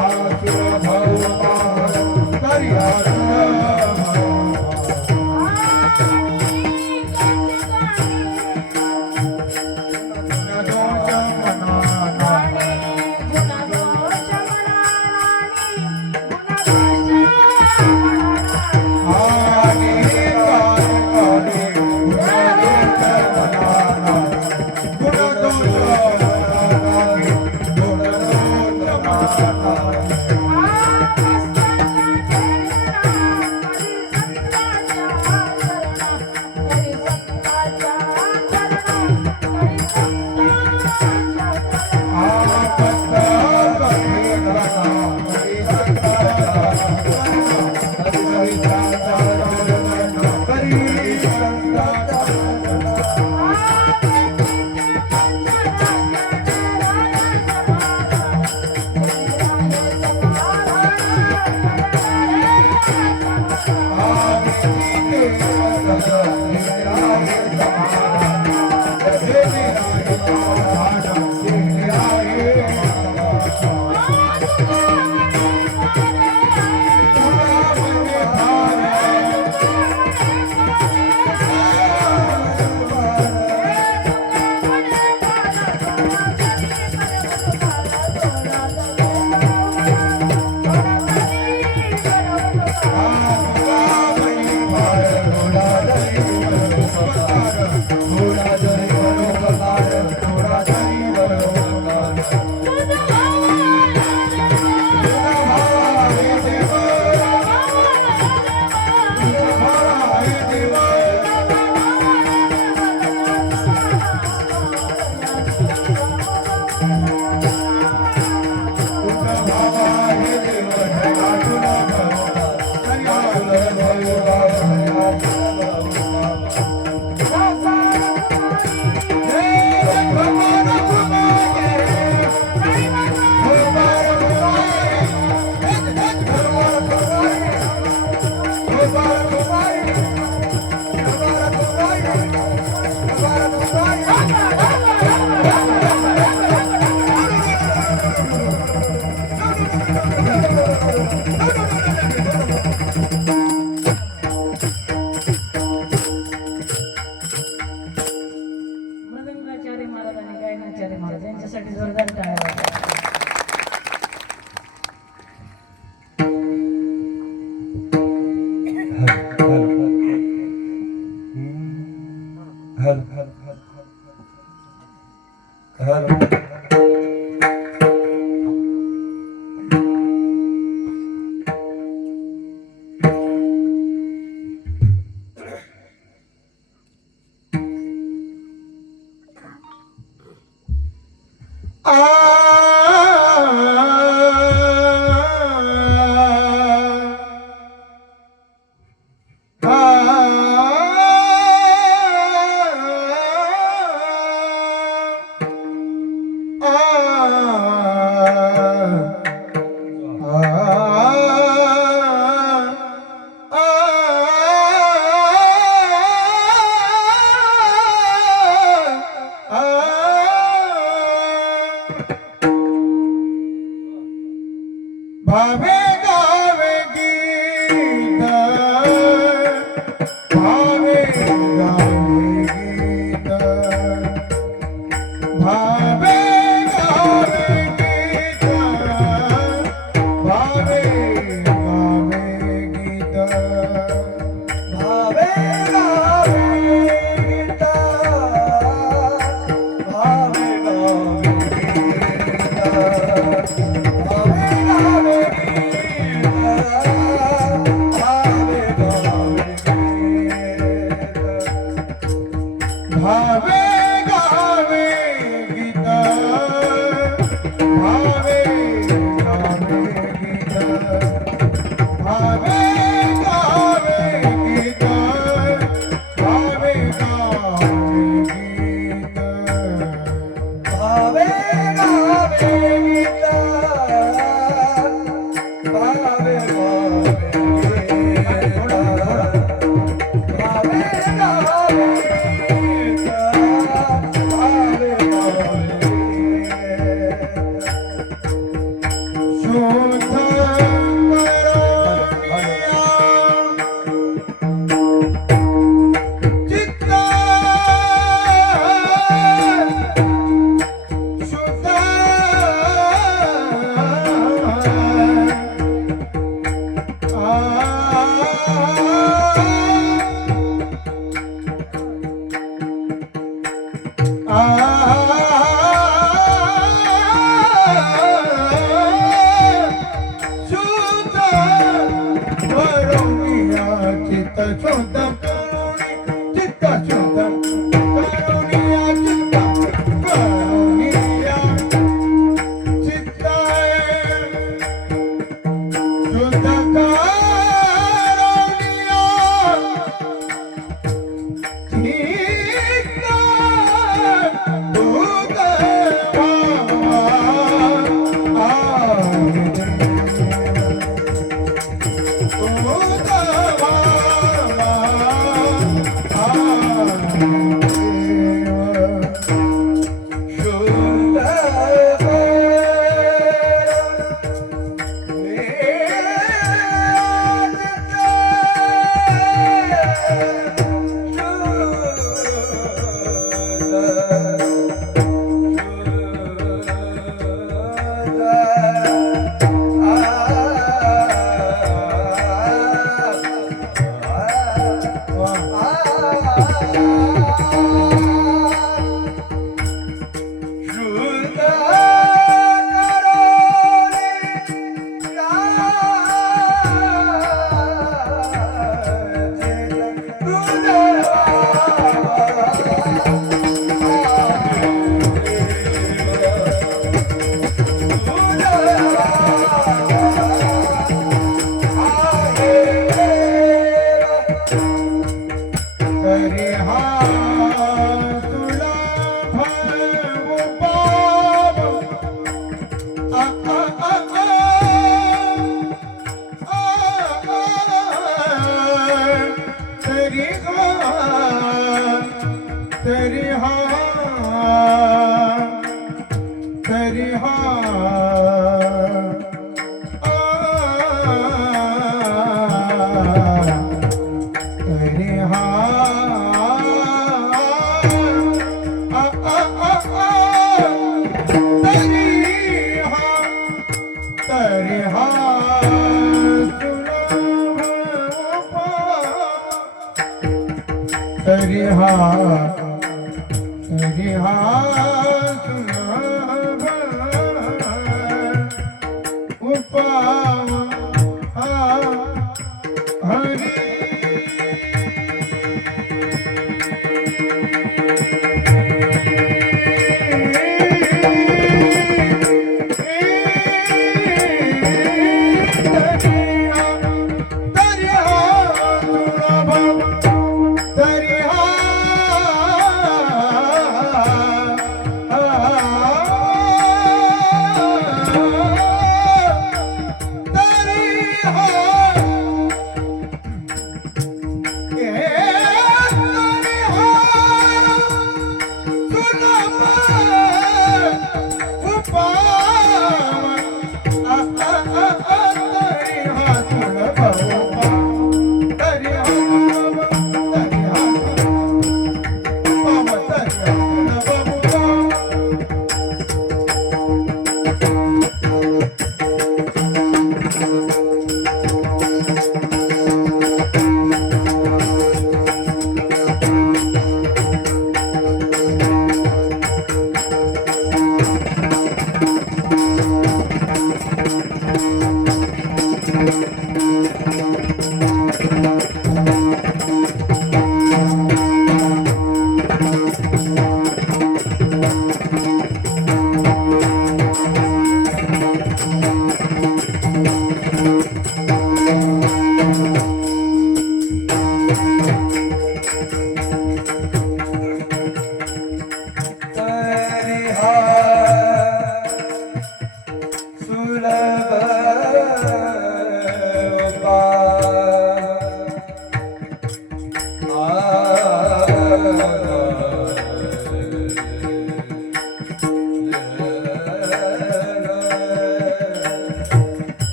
Hare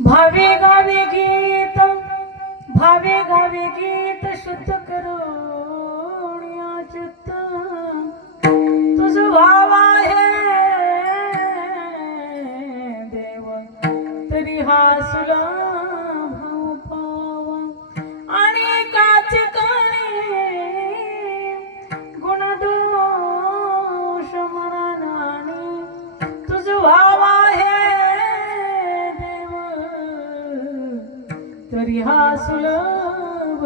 Bhave गावे गीत, भावे गावे गीत शुद्ध करून या चित्त तुझ भाव आहे देव, तरी हा सुलभ पावा आणि काच गुण दोष मनाने तुझ भाव आहे तरी हा सुलभ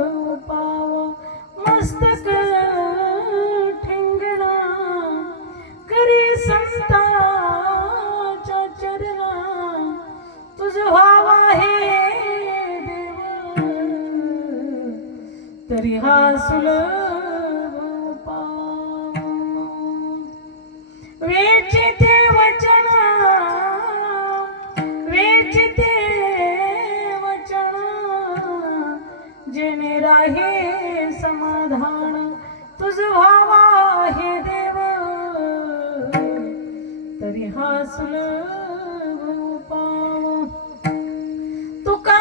पाव मस्तक ठिंगणा करी संताच्या चरणा तुझ भाव आहे देव, तरी हा सुलभ पाव वेचिते वचना वेचिते जेने राहे समाधान तुझ भाव आहे देव, तरी हा सुलभ पाव तुका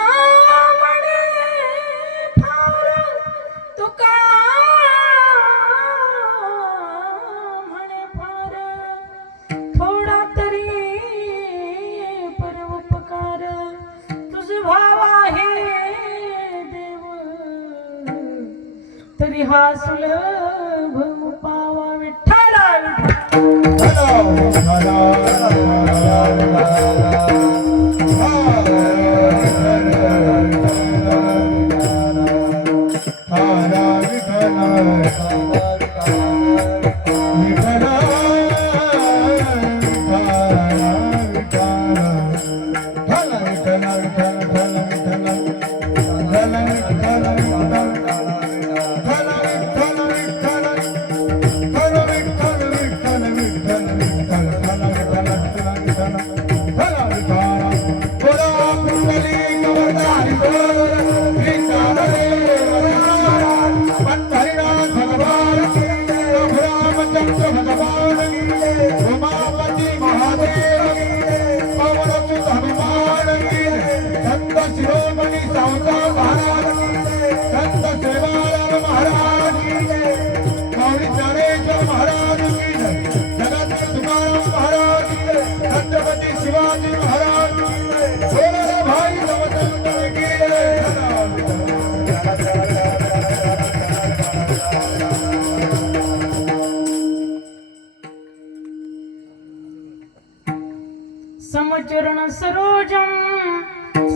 म्हणे फार तुका म्हणे फार थोडा तरी परोपकार तुझ भाव आहे तरी हा सुलभ पावा विठ्ठला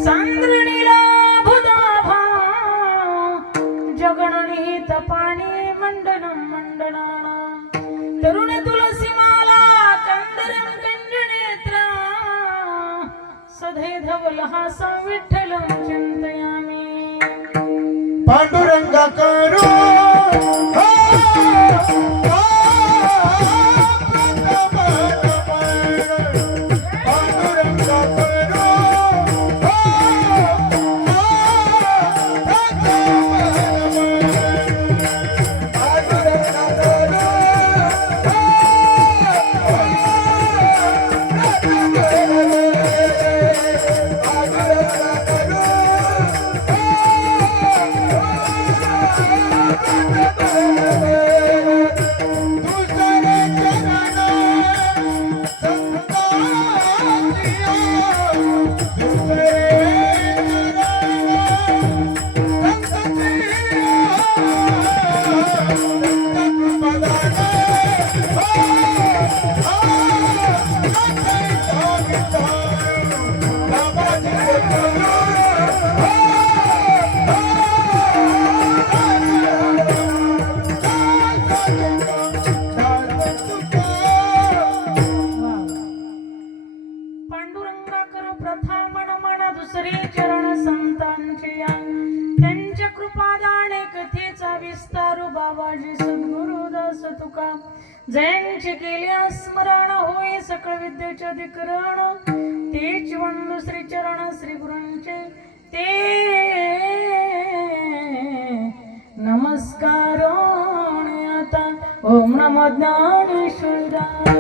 सांद्रणीला भुदाभा जगणनीत पाणी मंडनम मंडनानाम तरुण तुलसी माला कंदरम कंजनेत्रा सधे धवलहासा विठ्ठलं चिंतयामि पांडुरंगा करू पांडुरंगाकर प्रथा मन मन दुसरी चरण संतांची या त्यांच्या कृपादाने कथेचा विस्तारू बाबाजी सद्गुरु दास तुका जयांची केली स्मरण होई सकळ विद्येचे अधिकरण तेच वंदू श्री चरण श्री गुरूंचे ते नमस्कार आता ओम नमो ज्ञानेश्वराय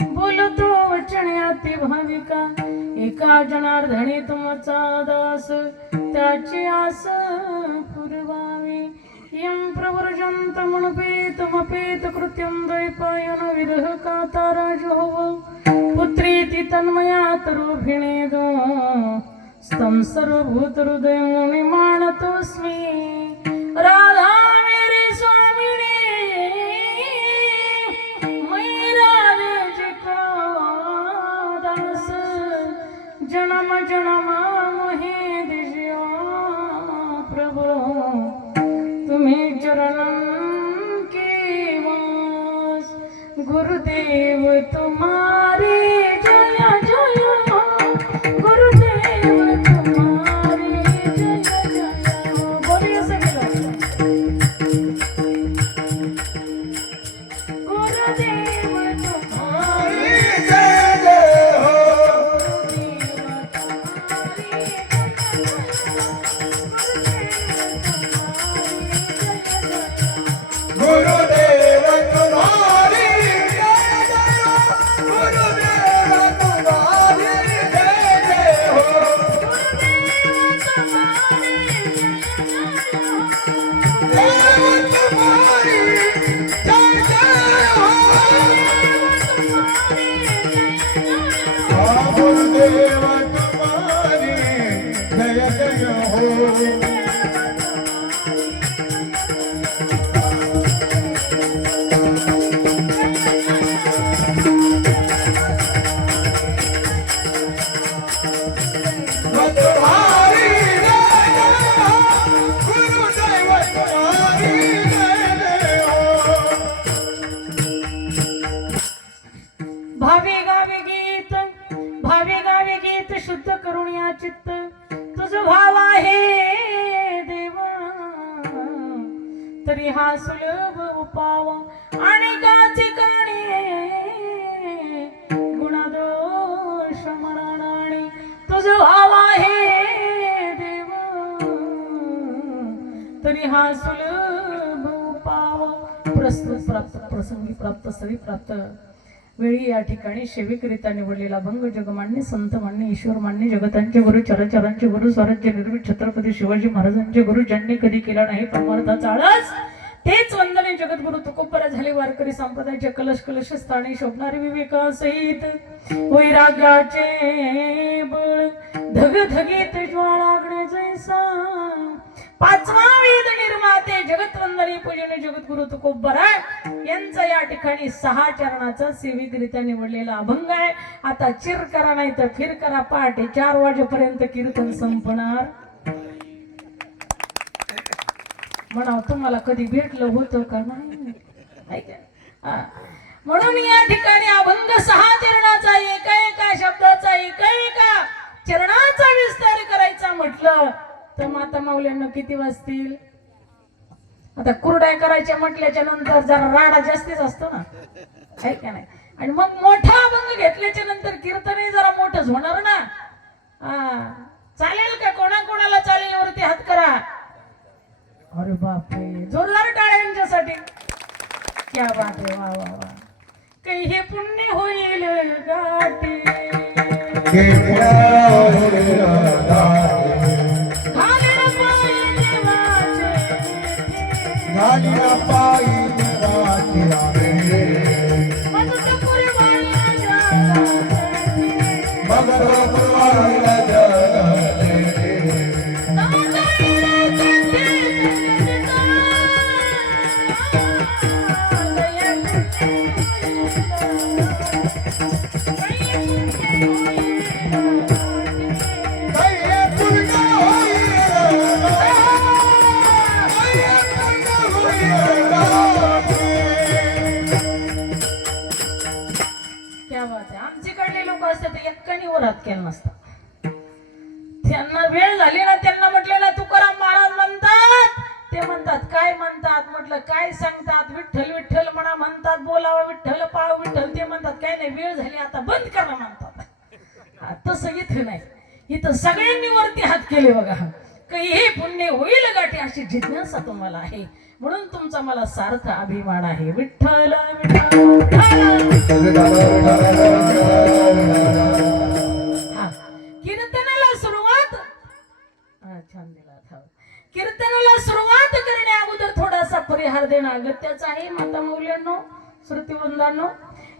बोलतो वचण्याती भाविका एका जनार्दनी तुमचा दास त्याची आस पुरवावी यम प्रवर्जंत मनपेतमपेत कृत्यं दैपायन विरह काताराज होव पुत्रीति तन्मया तरुभिणेदो स्तम सर्वभूत हृदय मुनि मानतोस्मि राधा मेरे स्वामिनी मैं राधे जी का दास जन्म जन्म मोहि दिजियो प्रभु तुम्हें चरणन की वास गुरुदेव तुम्हारी जय जय गुरुदेव तुम्हारी जय जय बोलिए सभी गुरुदेव तुम्हारी जय जय हो गुरुदेव तुम्हारी गुरुदेव तुम्हारी जय जय हो गुरुदेव तरी हा सुलभ उपाव आणि ठिकाणी गुणदोष मरणाने तुझ भाव आहे देव, तरी हा सुलभ उपाव प्रस्तुत प्राप्त प्रसंगी प्राप्त स्थळी प्राप्त वेळी या ठिकाणी सेविकरित्या निवडलेला भंग जगमान्य संत मान्य ईश्वर मान्य जगतांचे गुरु चराचरांचे गुरु स्वराज्य निर्मित छत्रपती शिवाजी महाराजांचे गुरु ज्यांनी कधी केला नाही परमार्थाचा आळस तेच वंदने जगद्गुरु तुकोबरा झाले वारकरी संप्रदायाचे कलश कलश स्थानी शोभणारे विवेकासहित वैराग्याचे बळ धगधगीत ज्वाळाग्ने जैसा पाचवा वेद निर्माते जगतवंदनी पूजने जगद्गुरु तुकोबरा यांचा या ठिकाणी 6 चरणाचा सेविकरित्या निवडलेला अभंग आहे. आता चिर करा नाही तर फिर करा, पहाटे 4 वाजेपर्यंत कीर्तन संपणार. म्हणा तुम्हाला कधी भेटलं होतं का नाही? म्हणून या ठिकाणी अभंग 6 चरणाचा एका शब्दाचा एका चरणाचा विस्तार करायचा म्हटलं तर माता माऊल्यांना किती वाजतील? आता कुरड्या करायच्या म्हटल्याच्या नंतर जरा राडा जास्तीच असतो ना, आहे का नाही? आणि मग मोठा अभंग घेतल्याच्या नंतर कीर्तनही जरा मोठंच होणार ना. चालेल का? कोणाला चालेल वरती हात करा. अरे बापरे, जोरदार टाळ्या यांच्यासाठी. क्या बात आहे, वा वा वा. काही हे पुण्य होईल गाठी केलं नसतं. त्यांना वेळ झाली ना, त्यांना म्हटलेला तुकाराम महाराज म्हणतात, ते म्हणतात काय म्हणतात? म्हटलं काय सांगतात? विठ्ठल विठ्ठल म्हणा म्हणतात, बोलावा विठ्ठल पाव विठ्ठल. ते म्हणतात काय नाही, वेळ झाली आता बंद करा म्हणतात. तसं इथं नाही, इथं सगळ्यांनी वरती हात केले बघा. काही हे पुण्य होईल गाठी अशी जिज्ञासा तुम्हाला आहे, म्हणून तुमचा मला सार्थ अभिमान आहे. विठ्ठल कीर्तनाला सुरुवात छान दिला. कीर्तनाला सुरुवात करण्या अगोदर थोडासा परिहार देणं अगत्याचं आहे. माता मौल्यांनो, श्रुतिवृंदांनो,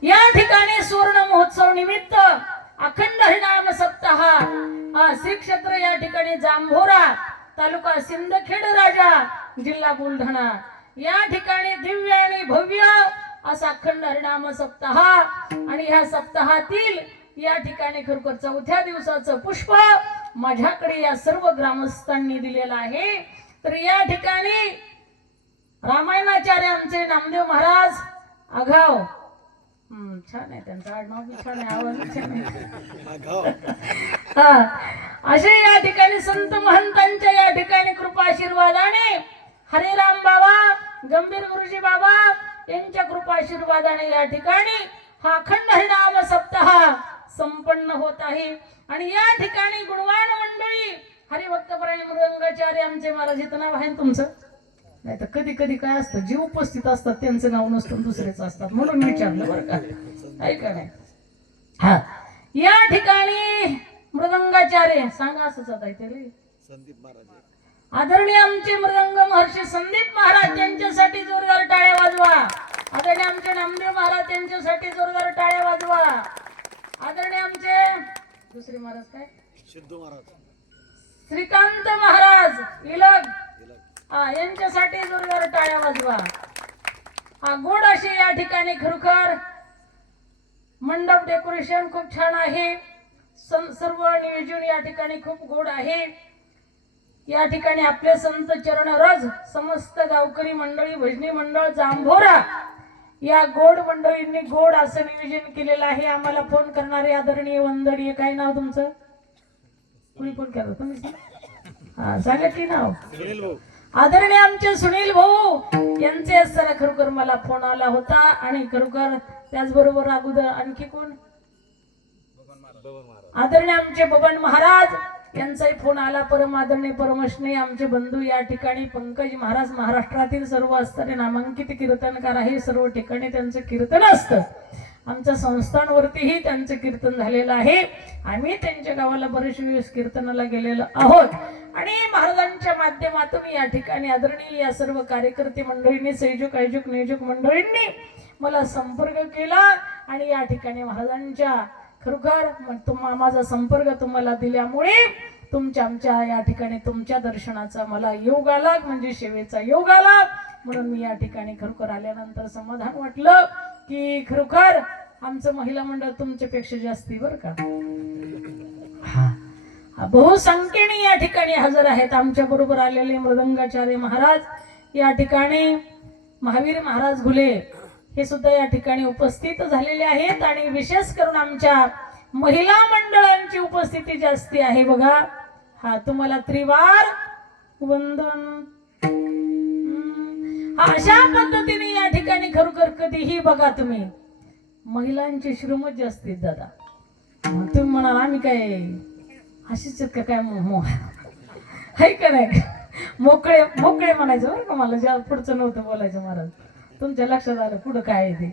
या ठिकाणी सुवर्ण महोत्सव निमित्त अखंड हरिनाम सप्ताह श्री क्षेत्र या ठिकाणी जांभोरा तालुका सिंदखेड राजा जिल्हा बुलढाणा या ठिकाणी दिव्य आणि भव्य असा अखंड हरिनाम सप्ताह. आणि ह्या सप्ताहातील या ठिकाणी खरोखर 4थ्या दिवसाचं पुष्प माझ्याकडे या सर्व ग्रामस्थांनी दिलेलं आहे. तर या ठिकाणी रामायणाचार्य आमचे नामदेव महाराज आघाव, छान आहे त्यांचं आडनाव बी छान आहे, आवाज छान आहे. असे या ठिकाणी संत महंतांच्या या ठिकाणी कृपा आशीर्वादाने हरिराम बाबा गंभीर गुरुजी बाबा यांच्या कृपा आशीर्वादाने या ठिकाणी हा अखंड हरिनाम सप्ताह संपन्न होत आहे. आणि या ठिकाणी गुणवान मंडळी हरिभक्तपरायण मृदंगाचार्य आमचे महाराज, इथं नाव आहे तुमचं? नाही तर कधी कधी काय असतं, जे उपस्थित असतात त्यांचं नाव नसतं, दुसरेच असतात, म्हणून विचारलं बरं का, आहे का नाही? हा, या ठिकाणी मृदंगाचार्य सांगा असंच आता तरी संदीप महाराज, आदरणीय आमचे मृदंग महर्षी संदीप महाराज यांच्यासाठी जोरदार टाळ्या वाजवा. आदरणीय आमचे नामदेव महाराज यांच्यासाठी जोरदार टाळ्या वाजवा. आदरणीय आमचे दुसरे महाराज काय, सिद्धू महाराज, श्रीकांत महाराज इलग यांच्यासाठी जोरदार टाळ्या वाजवा. गोड अशी या ठिकाणी खरोखर मंडप डेकोरेशन खूप छान आहे. सर्व नियोजन या ठिकाणी खूप गोड आहे. या ठिकाणी आपले संत चरण रज समस्त गावकरी मंडळी भजनी मंडळ जांभोरा या गोड मंडळींनी गोड असं नियोजन केलेलं आहे. आम्हाला फोन करणारे आदरणीय वंदनीय, काय नाव तुमचं? कुणी फोन केलं तुम्ही? हा सांगा की नाव. आदरणीय आमचे सुनील भाऊ यांचे सर खरोखर मला फोन आला होता आणि खरोखर त्याचबरोबर अगोदर आणखी कोण आदरणीय आमचे बबन महाराज यांचाही फोन आला. परम आदरणीय परमश्री आमचे बंधू या ठिकाणी पंकज महाराज महाराष्ट्रातील सर्व असणारे नामांकित कीर्तनकार आहे. सर्व ठिकाणी त्यांचं कीर्तन असतं. आमच्या संस्थांवरतीही त्यांचं कीर्तन झालेलं आहे. आम्ही त्यांच्या गावाला बरेच वेळेस कीर्तनाला गेलेलो आहोत आणि महाराजांच्या माध्यमातून या ठिकाणी आदरणीय या सर्व कार्यकर्ते मंडळींनी सैजुक आयोजक नियोजक मंडळींनी मला संपर्क केला आणि या ठिकाणी महाराजांच्या खरोखर माझा संपर्क तुम्हाला दिल्यामुळे तुमच्या आमच्या या ठिकाणी तुमच्या दर्शनाचा मला योग आला म्हणजे सेवेचा योग आला. म्हणून मी या ठिकाणी खरोखर आल्यानंतर समाधान वाटलं की खरोखर आमचं महिला मंडळ तुमच्यापेक्षा जास्ती बरं का. बहुसंख्येने या ठिकाणी हजर आहेत. आमच्या बरोबर आलेले मृदंगाचार्य महाराज या ठिकाणी महावीर महाराज घुले हे सुद्धा या ठिकाणी उपस्थित झालेले आहेत आणि विशेष करून आमच्या महिला मंडळांची उपस्थिती जास्ती आहे बघा. तुम्हाला त्रिवार वंदन. अशा पद्धतीने या ठिकाणी खरोखर कधीही बघा तुम्ही महिलांचे श्रमच जास्तीत दादा. तुम्ही म्हणाल आम्ही काय अशीच का काय आहे का नाही मोकळे मोकळे म्हणायचं बरं का. मला ज्या पुढचं नव्हतं बोलायचं महाराज तुमच्या लक्षात आलं पुढं काय आहे ते.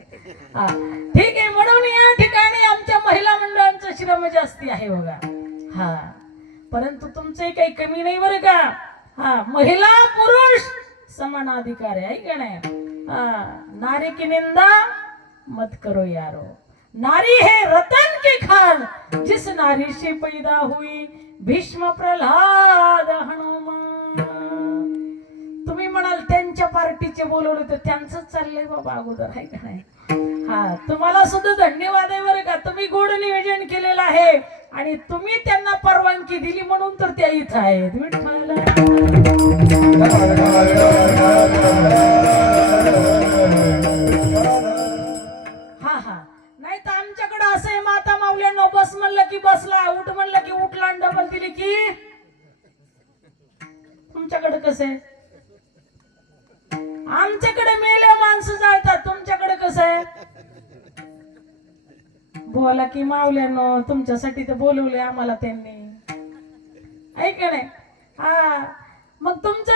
ठीक आहे. म्हणून या ठिकाणी आमच्या महिला मंडळांचं श्रम जास्ती आहे बघा. परंतु तुमचंही काही कमी नाही बरं का. महिला पुरुष समान अधिकार आहे का नाही. नारी की निंदा मत करो यारो. नारी है रतन की खान जिस नारी से पैदा हुई भीष्म प्रल्हाद हनुमान. तुम्ही म्हणाल त्यांच्या पार्टीचे बोलवले तर त्यांचंच चाललंय बाबा अगोदर आहे का नाही. तुम्हाला सुद्धा धन्यवाद आहे बरं का. तुम्ही गोड नियोजन केलेलं आहे आणि तुम्ही त्यांना परवानगी दिली म्हणून तर त्या इथं आहेत. विठ्ठल नाही तर आमच्याकडे असं आहे माता मावल्यानं बस म्हणलं की बसला उठ म्हणलं की उठला आणि डबल दिली की. तुमच्याकडे कसं आहे. आमच्याकडे मेल्या माणसं जाळतात. तुमच्याकडे कसं आहे बोला की मावल्यानं तुमच्यासाठी तर बोलवले आम्हाला त्यांनी ऐक नाही. मग तुमचं